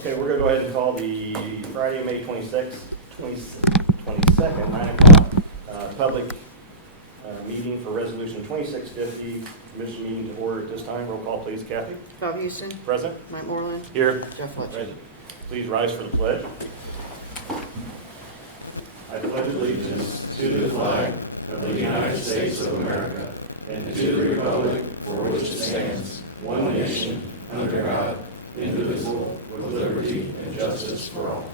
Okay, we're going to go ahead and call the Friday, May 22nd, 9 o'clock public meeting for Resolution 2650, Commission meeting to order at this time. Roll call, please. Kathy? Bob Houston, Present. Mike Moreland, Here. Jeff Fletcher. Present. Please rise for the pledge. I pledge allegiance to the flag of the United States of America and to the republic for which it stands, one nation, under God, indivisible, with liberty and justice for all.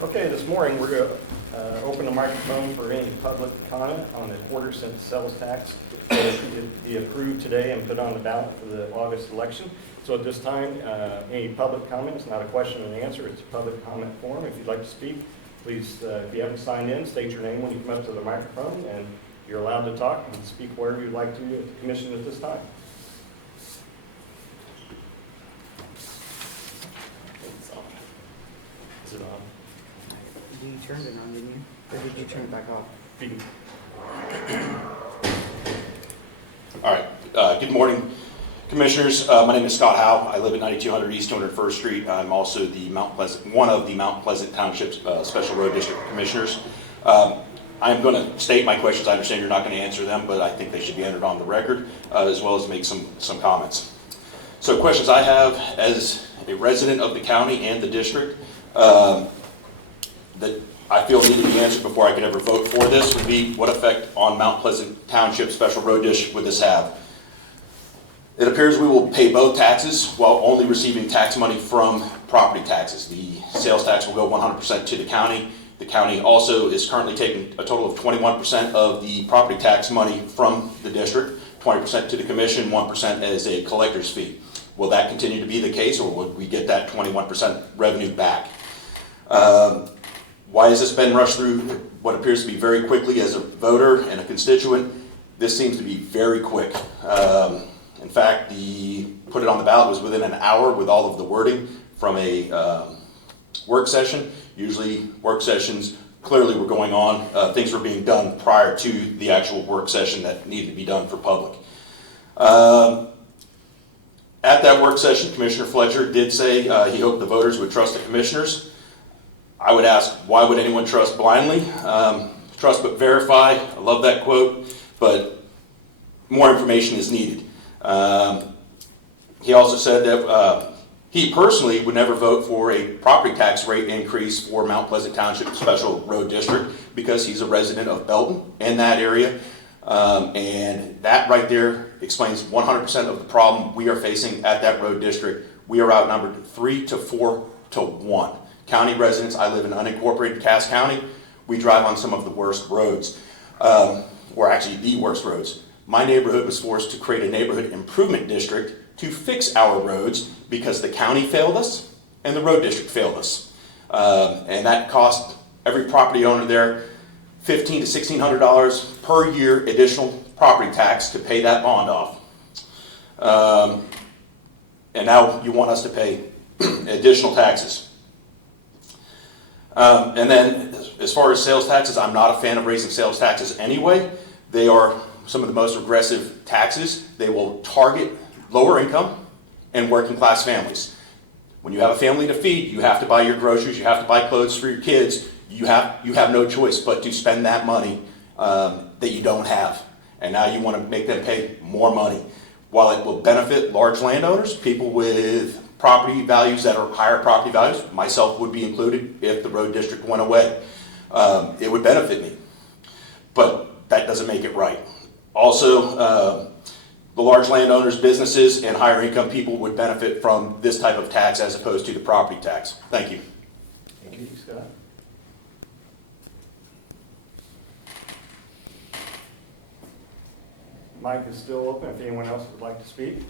Okay, this morning we're going to open the microphone for any public comment on the quarter-cent sales tax that should be approved today and put on the ballot for the August election. So at this time, any public comments, not a question and answer, it's a public comment forum. If you'd like to speak, please, if you haven't signed in, state your name when you come up to the microphone, and you're allowed to talk and speak wherever you'd like to at the commission at this time. Is it on? You turned it on, didn't you? Or did you turn it back off? All right. Good morning, Commissioners. My name is Scott Howe. I live at 9200 East 201st Street. I'm also the one of the Mount Pleasant Township Special Road District Commissioners. I'm going to state my questions. I understand you're not going to answer them, but I think they should be entered on the record, as well as make some comments. So questions I have as a resident of the county and the district that I feel need to be answered before I could ever vote for this would be, what effect on Mount Pleasant Township Special Road District would this have? It appears we will pay both taxes while only receiving tax money from property taxes. The sales tax will go 100% to the county. The county also is currently taking a total of 21% of the property tax money from the district, 20% to the commission, 1% as a collector's fee. Will that continue to be the case, or would we get that 21% revenue back? Why has this been rushed through what appears to be very quickly as a voter and a constituent? This seems to be very quick. In fact, put it on the ballot was within an hour with all of the wording from a work session. Usually work sessions clearly were going on. Things were being done prior to the actual work session that needed to be done for public. At that work session, Commissioner Fletcher did say he hoped the voters would trust the commissioners. I would ask, why would anyone trust blindly? Trust but verify. I love that quote, but more information is needed. He also said that he personally would never vote for a property tax rate increase for Mount Pleasant Township Special Road District because he's a resident of Belton in that area. And that right there explains 100% of the problem we are facing at that road district. We are outnumbered 3 to 4 to 1. County residents, I live in unincorporated Cass County. We drive on some of the worst roads, or actually the worst roads. My neighborhood was forced to create a neighborhood improvement district to fix our roads because the county failed us and the road district failed us. And that cost every property owner there $1,500 to $1,600 per year additional property tax to pay that bond off. And now you want us to pay additional taxes. And then as far as sales taxes, I'm not a fan of raising sales taxes anyway. They are some of the most regressive taxes. They will target lower income and working class families. When you have a family to feed, you have to buy your groceries, you have to buy clothes for your kids. You have no choice but to spend that money that you don't have. And now you want to make them pay more money. While it will benefit large landowners, people with property values that are higher property values, myself would be included if the road district went away. It would benefit me, but that doesn't make it right. Also, the large landowners, businesses, and higher income people would benefit from this type of tax as opposed to the property tax. Thank you. Thank you, Scott. Mic is still open if anyone else would like to speak.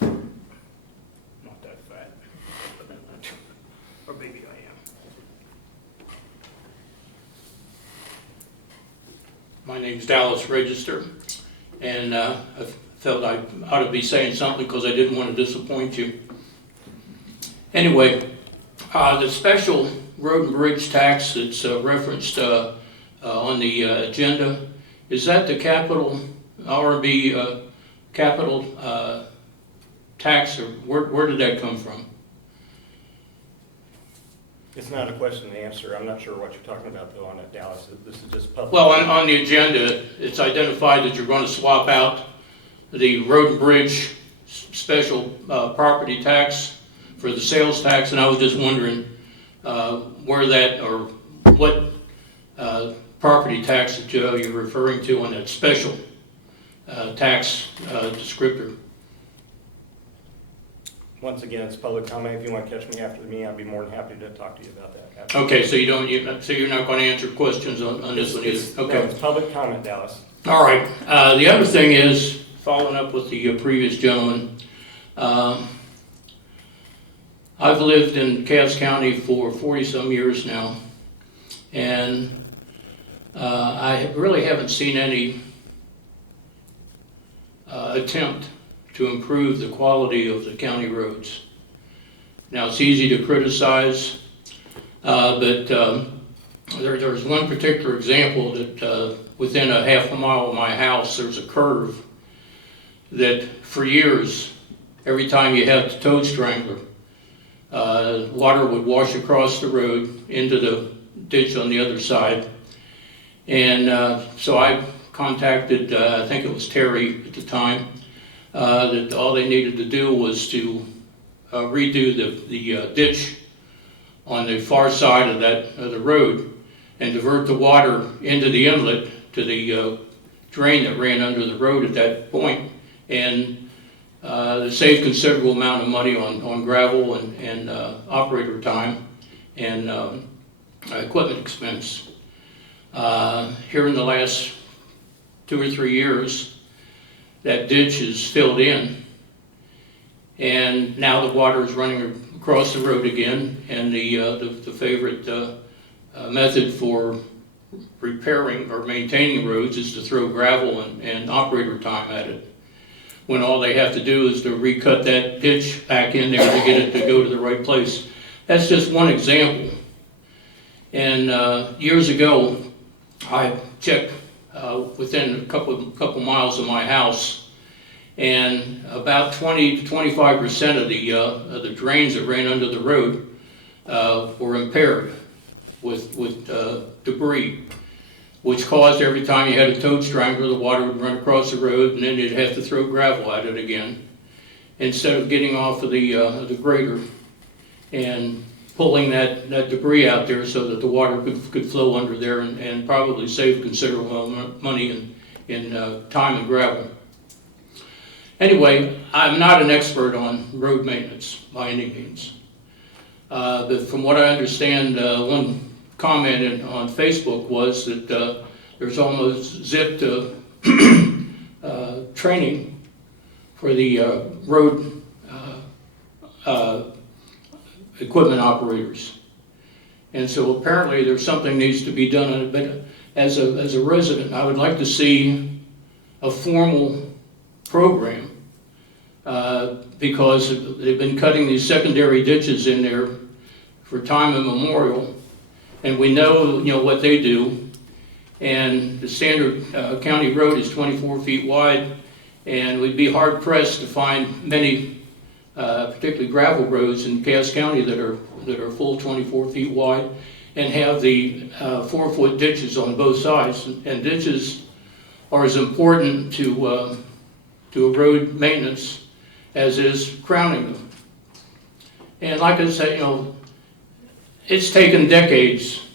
Not that fat. Or maybe I am. My name's Dallas Register, and I felt I ought to be saying something because I didn't want to disappoint you. Anyway, the special road and bridge tax that's referenced on the agenda, is that the capital, RB capital tax, or where did that come from? It's not a question to answer. I'm not sure what you're talking about though on that, Dallas. This is just public. Well, on the agenda, it's identified that you're going to swap out the road and bridge special property tax for the sales tax, and I was just wondering where that, or what property tax that you're referring to on that special tax descriptor. Once again, it's public comment. If you want to catch me after the meeting, I'd be more than happy to talk to you about that. Okay, so so you're not going to answer questions on this one either? No, Okay. it's public comment, Dallas. All right. The other thing is, following up with the previous gentleman, I've lived in Cass County for 40-some years now, and I really haven't seen any attempt to improve the quality of the county roads. Now, it's easy to criticize, but there's one particular example that within a half a mile of my house, there's a curve that for years, every time you had the toad strangler, water would wash across the road into the ditch on the other side. And so I contacted, I think it was Terry at the time, that all they needed to do was to redo the ditch on the far side of the road and divert the water into the inlet to the drain that ran under the road at that point. And they saved considerable amount of money on gravel and operator time and equipment expense. Here in the last 2 or 3 years, that ditch is filled in, and now the water is running across the road again, and the favorite method for repairing or maintaining roads is to throw gravel and operator time at it, when all they have to do is to recut that ditch back in there to get it to go to the right place. That's just one example. And years ago, I checked within a couple miles of my house, and about 20 to 25% of the drains that ran under the road were impaired with debris, which caused every time you had a toad strangler, the water would run across the road, and then you'd have to throw gravel at it again, instead of getting off of the grader and pulling that debris out there so that the water could flow under there and probably save considerable money in time and gravel. Anyway, I'm not an expert on road maintenance by any means. But from what I understand, one comment on Facebook was that there's almost zipped training for the road equipment operators. And so apparently there's something needs to be done on it, but as a resident, I would like to see a formal program because they've been cutting these secondary ditches in there for time immemorial, and we know what they do. And the standard county road is 24 feet wide, and we'd be hard pressed to find many particularly gravel roads in Cass County that are full 24 feet wide and have the 4-foot ditches on both sides. And ditches are as important to a road maintenance as is crowning them. And like I said, it's taken decades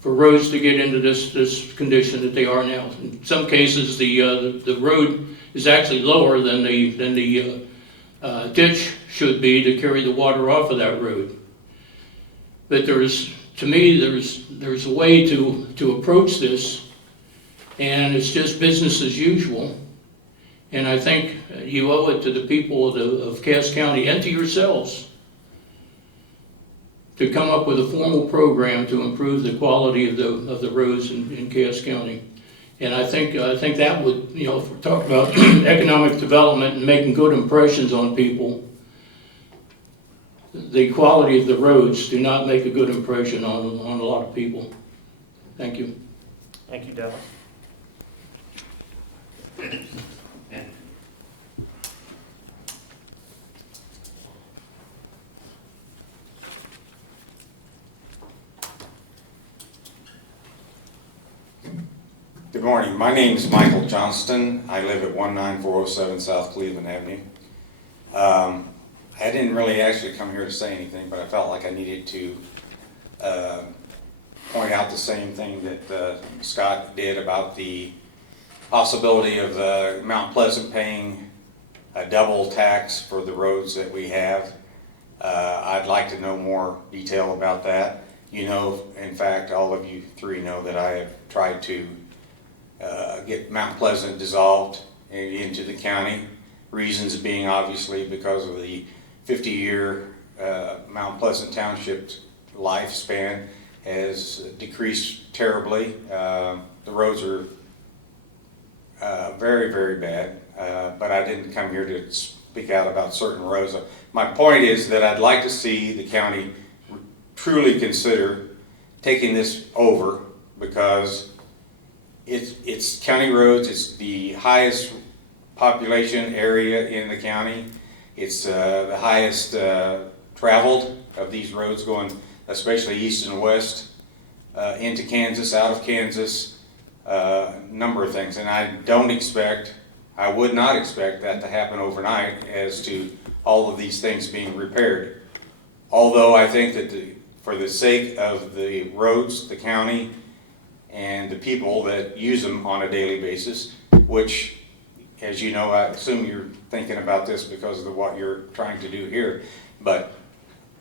for roads to get into this condition that they are now. In some cases, the road is actually lower than the ditch should be to carry the water off of that road. But to me, there's a way to approach this, and it's just business as usual. And I think you owe it to the people of Cass County and to yourselves to come up with a formal program to improve the quality of the roads in Cass County. And I think that would, if we're talking about economic development and making good impressions on people, the quality of the roads do not make a good impression on a lot of people. Thank you. Thank you, Dallas. Good morning. My name is Michael Johnston. I live at 19407 South Cleveland Avenue. I didn't really actually come here to say anything, but I felt like I needed to point out the same thing that Scott did about the possibility of Mount Pleasant paying a double tax for the roads that we have. I'd like to know more detail about that. You know, in fact, all of you three know that I have tried to get Mount Pleasant dissolved into the county. Reasons being obviously because of the 50-year Mount Pleasant Township lifespan has decreased terribly. The roads are very, very bad, but I didn't come here to speak out about certain roads. My point is that I'd like to see the county truly consider taking this over, because it's county roads. It's the highest population area in the county. It's the highest traveled of these roads, going especially east and west, into Kansas, out of Kansas, number of things. And I would not expect that to happen overnight as to all of these things being repaired. Although I think that for the sake of the roads, the county, and the people that use them on a daily basis, which, as you know, I assume you're thinking about this because of what you're trying to do here, but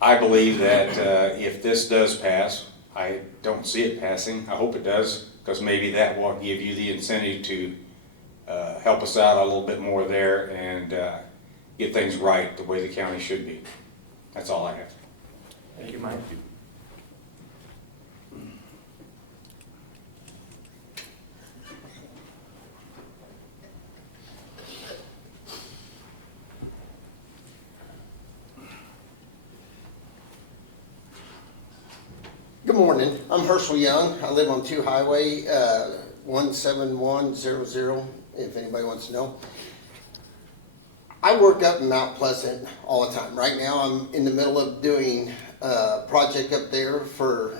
I believe that if this does pass, I don't see it passing, I hope it does, because maybe that will give you the incentive to help us out a little bit more there and get things right the way the county should be. That's all I have. Thank you, Mike. Good morning. I'm Herschel Young. I live on 2 Highway 17100, if anybody wants to know. I work up in Mount Pleasant all the time. Right now I'm in the middle of doing a project up there for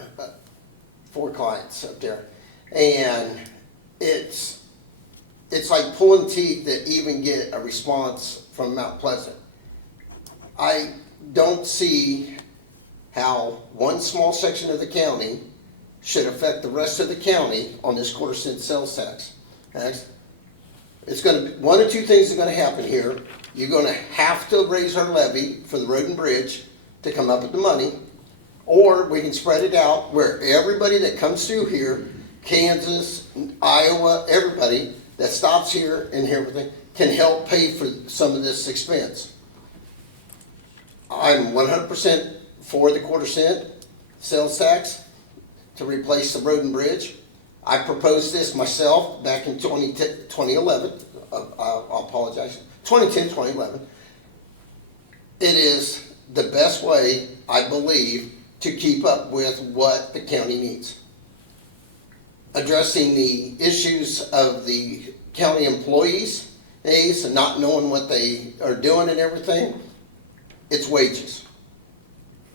4 clients up there. And it's like pulling teeth to even get a response from Mount Pleasant. I don't see how one small section of the county should affect the rest of the county on this quarter-cent sales tax. It's going to be, one of two things are going to happen here. You're going to have to raise our levy for the road and bridge to come up with the money, or we can spread it out where everybody that comes through here, Kansas, Iowa, everybody that stops here and everything, can help pay for some of this expense. I'm 100% for the quarter-cent sales tax to replace the road and bridge. I proposed this myself back in 2011. I'll apologize. 2010, 2011. It is the best way, I believe, to keep up with what the county needs. Addressing the issues of the county employees and not knowing what they are doing and everything, it's wages.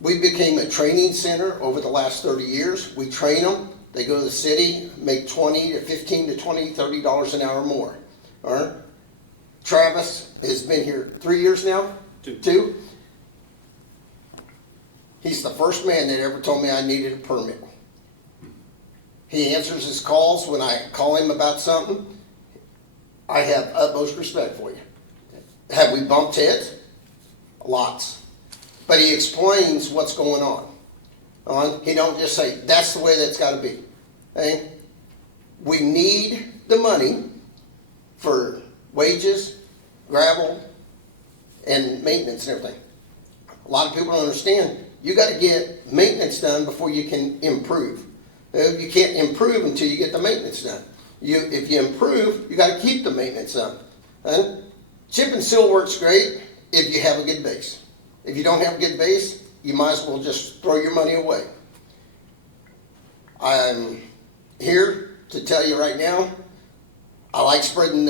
We became a training center over the last 30 years. We train them. They go to the city, make $20 to $15 to $20, $30 an hour more. All right? Travis has been here 3 years now? Two. He's the first man that ever told me I needed a permit. He answers his calls when I call him about something. I have utmost respect for you. Have we bumped heads? Lots. But he explains what's going on. He don't just say, that's the way that's got to be. Okay? We need the money for wages, gravel, and maintenance and everything. A lot of people don't understand. You got to get maintenance done before you can improve. You can't improve until you get the maintenance done. If you improve, you got to keep the maintenance done. Chip and seal works great if you have a good base. If you don't have a good base, you might as well just throw your money away. I'm here to tell you right now, I like spreading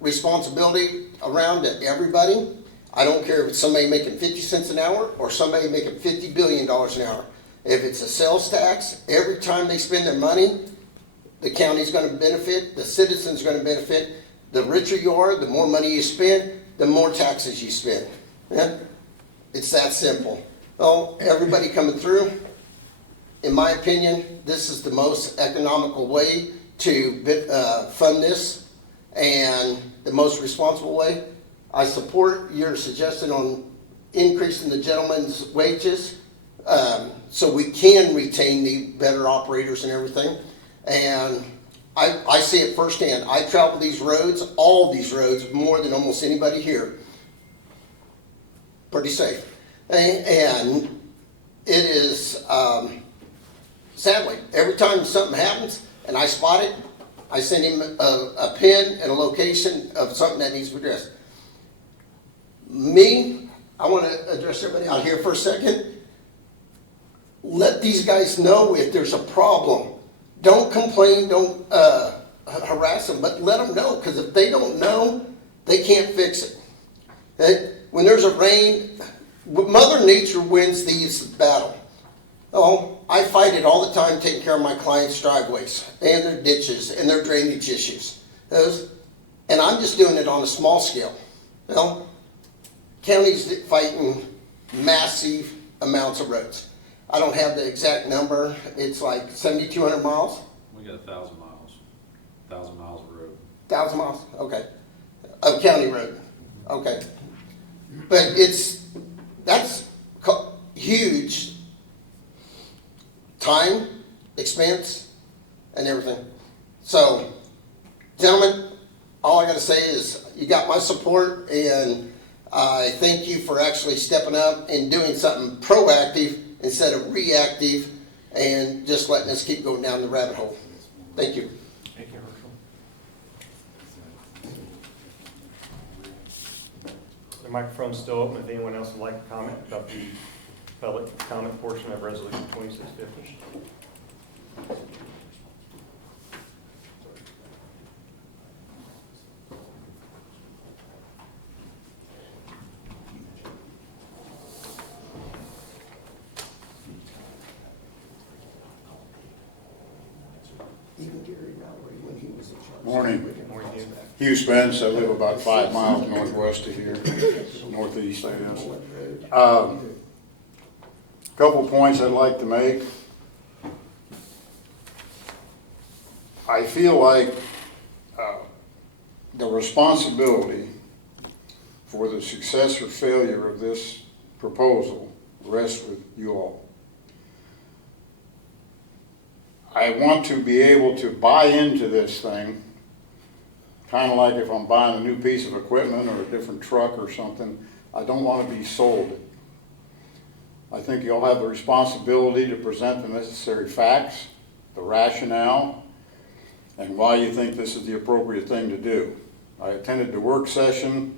responsibility around to everybody. I don't care if it's somebody making 50 cents an hour or somebody making $50 billion an hour. If it's a sales tax, every time they spend their money, the county's gonna benefit, the citizen's gonna benefit. The richer you are, the more money you spend, the more taxes you spend. Yeah? It's that simple. Oh, everybody coming through, in my opinion, this is the most economical way to fund this and the most responsible way. I support your suggestion on increasing the gentleman's wages so we can retain the better operators and everything. And I see it firsthand. I travel these roads, all these roads, more than almost anybody here. Pretty safe. And it is, sadly, every time something happens and I spot it, I send him a pin and a location of something that needs to be addressed. Me, I want to address everybody out here for a second. Let these guys know if there's a problem. Don't complain, don't harass them, but let them know, because if they don't know, they can't fix it. Okay? When there's a rain, Mother Nature wins these battles. Oh, I fight it all the time taking care of my clients' driveways and their ditches and their drainage issues. And I'm just doing it on a small scale. You know, counties fighting massive amounts of roads. I don't have the exact number. It's like 7,200 miles. We got 1,000 miles. 1,000 miles of road. 1,000 miles, okay. Of county road, okay. But that's huge time, expense, and everything. So, gentlemen, all I gotta say is you got my support, and I thank you for actually stepping up and doing something proactive instead of reactive and just letting us keep going down the rabbit hole. Thank you. Thank you, Herschel. The microphone's still open if anyone else would like to comment about the public comment portion of Resolution 2650. Even Gary Mallory, when he was in charge. Morning. Morning, Hugh. Hugh Spence, I live about 5 miles northwest of here, northeast, I guess. Couple points I'd like to make. I feel like the responsibility for the success or failure of this proposal rests with you all. I want to be able to buy into this thing, kind of like if I'm buying a new piece of equipment or a different truck or something. I don't want to be sold it. I think you all have the responsibility to present the necessary facts, the rationale, and why you think this is the appropriate thing to do. I attended the work session.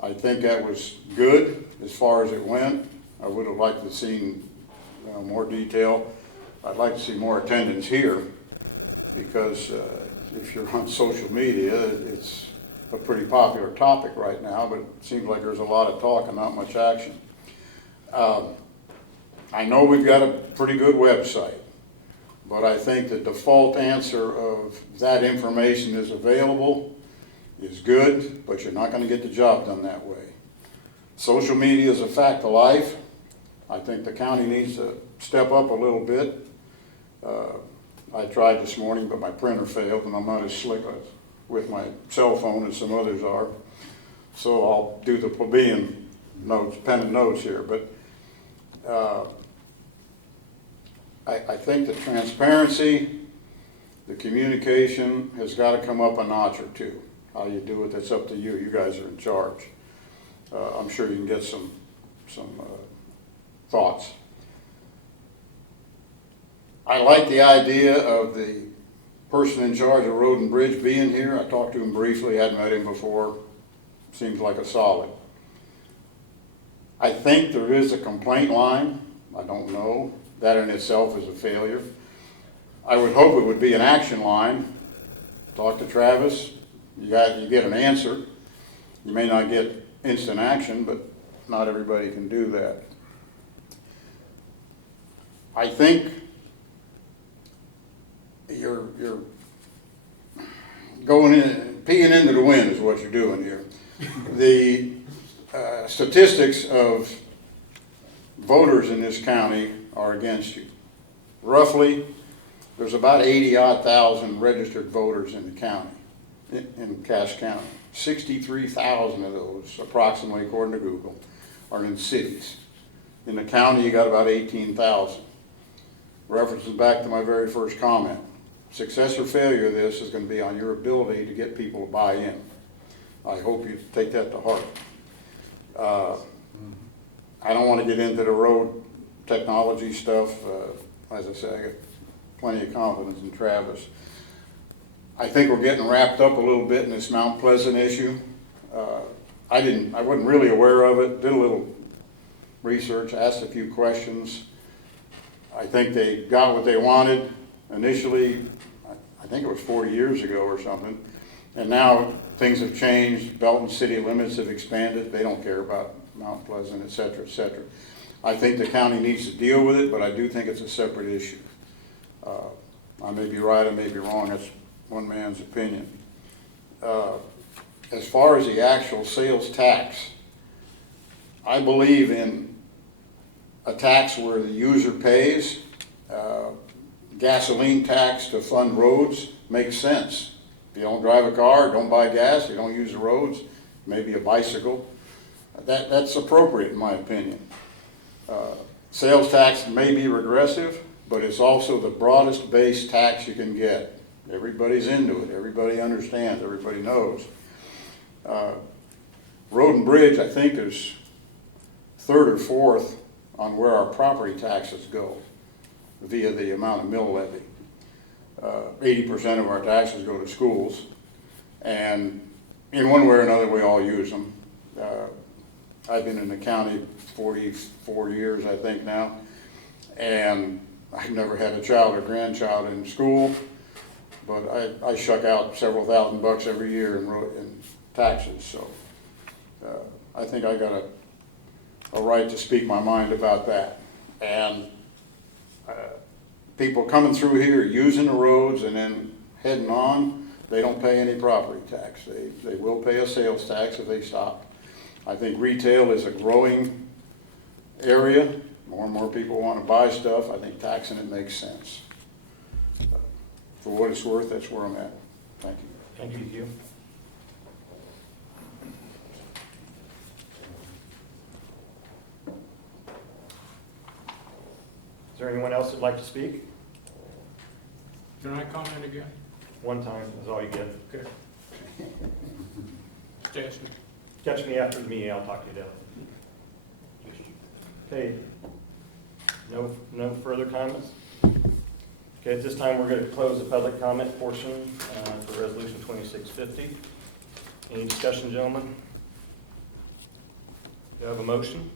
I think that was good as far as it went. I would have liked to have seen more detail. I'd like to see more attendance here, because if you're on social media, it's a pretty popular topic right now, but it seems like there's a lot of talk and not much action. I know we've got a pretty good website, but I think the default answer of that information is available is good, but you're not going to get the job done that way. Social media is a fact of life. I think the county needs to step up a little bit. I tried this morning, but my printer failed, and I'm not as slick with my cell phone as some others are. So I'll do the plebeian notes, pen and notes here. But I think the transparency, the communication has got to come up a notch or two. How you do it, that's up to you. You guys are in charge. I'm sure you can get some thoughts. I like the idea of the person in charge of Road and Bridge being here. I talked to him briefly, hadn't met him before. Seems like a solid. I think there is a complaint line. I don't know. That in itself is a failure. I would hope it would be an action line. Talk to Travis, you get an answer. You may not get instant action, but not everybody can do that. I think you're going in, peeing into the wind is what you're doing here. The statistics of voters in this county are against you. Roughly, there's about 80-odd thousand registered voters in the county, in Cass County. 63,000 of those, approximately according to Google, are in cities. In the county, you got about 18,000. References back to my very first comment. Success or failure of this is going to be on your ability to get people to buy in. I hope you take that to heart. I don't want to get into the road technology stuff. As I said, I got plenty of confidence in Travis. I think we're getting wrapped up a little bit in this Mount Pleasant issue. I wasn't really aware of it, did a little research, asked a few questions. I think they got what they wanted initially. I think it was 40 years ago or something. And now things have changed. Belton city limits have expanded. They don't care about Mount Pleasant, et cetera, et cetera. I think the county needs to deal with it, but I do think it's a separate issue. I may be right, I may be wrong. That's one man's opinion. As far as the actual sales tax, I believe in a tax where the user pays. Gasoline tax to fund roads makes sense. If you don't drive a car, don't buy gas, you don't use the roads, maybe a bicycle. That's appropriate in my opinion. Sales tax may be regressive, but it's also the broadest base tax you can get. Everybody's into it, everybody understands, everybody knows. Road and bridge, I think there's third or fourth on where our property taxes go via the amount of mill levy. 80% of our taxes go to schools, and in one way or another we all use them. I've been in the county 44 years, I think now, and I've never had a child or grandchild in school, but I shuck out several $1,000s every year in taxes, so I think I got a right to speak my mind about that. And people coming through here using the roads and then heading on, they don't pay any property tax. They will pay a sales tax if they stop. I think retail is a growing area. More and more people want to buy stuff. I think taxing it makes sense. For what it's worth, that's where I'm at. Thank you. Thank you, Hugh. Is there anyone else who'd like to speak? Can I comment again? One time is all you get. Okay. Just asking. Catch me after the meeting, I'll talk to you then. Okay, no further comments? Okay, at this time, we're going to close the public comment portion for Resolution 2650. Any discussion, gentlemen? Do you have a motion?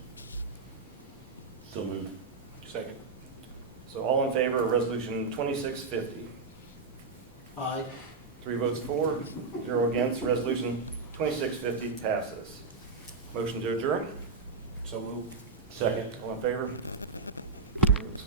So moved. Second. So all in favor of Resolution 2650? Aye. 3 votes for, 0 against. Resolution 2650 passes. Motion to adjourn? So moved. Second. All in favor? 3 votes.